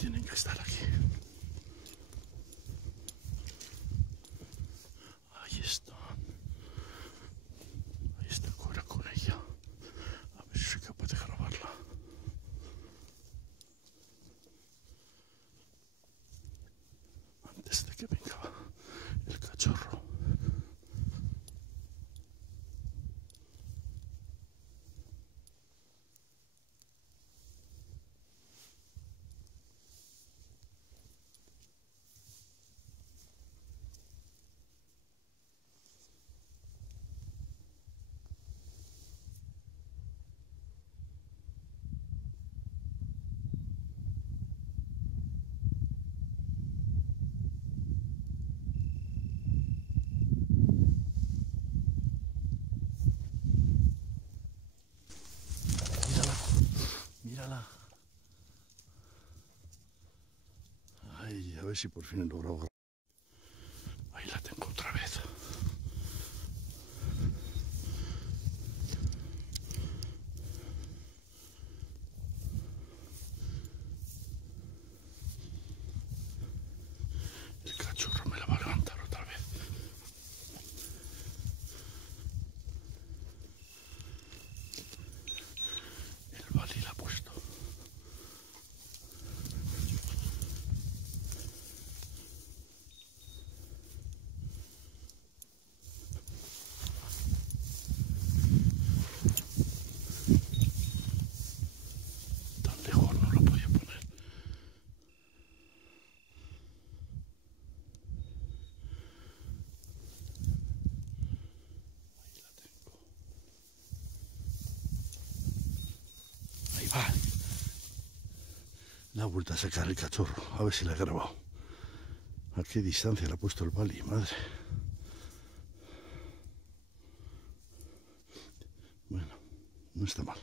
Tienen que estar aquí. Ahí están. Ahí está Cora con ella. A ver si soy capaz de grabarla. Antes de que venga el cachorro. Mírala. Ay, a ver si por fin he logrado. Ahí la tengo otra vez. El cachorro me la va a levantar otra vez. El Bali la ha puesto. Tan lejos no la podía poner. Ahí la tengo. Ahí va. La ha vuelto a sacar el cachorro. A ver si la he grabado. ¿A qué distancia le ha puesto el Bali? Madre. Bueno, no está mal.